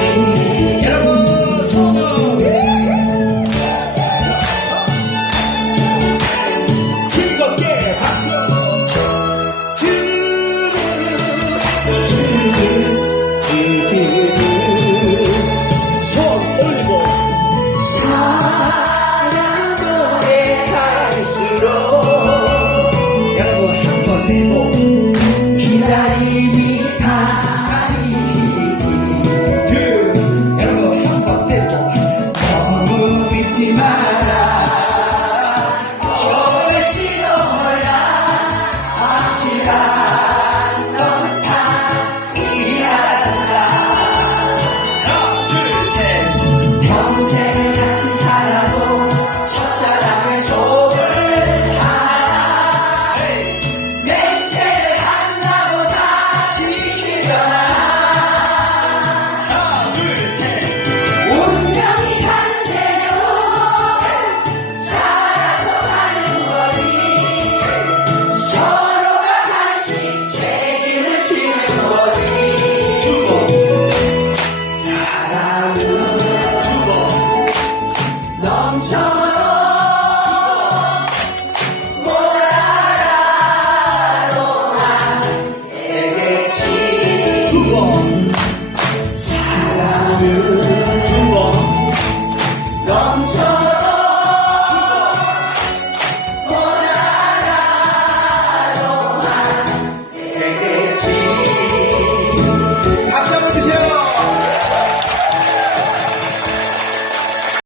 You. I have 家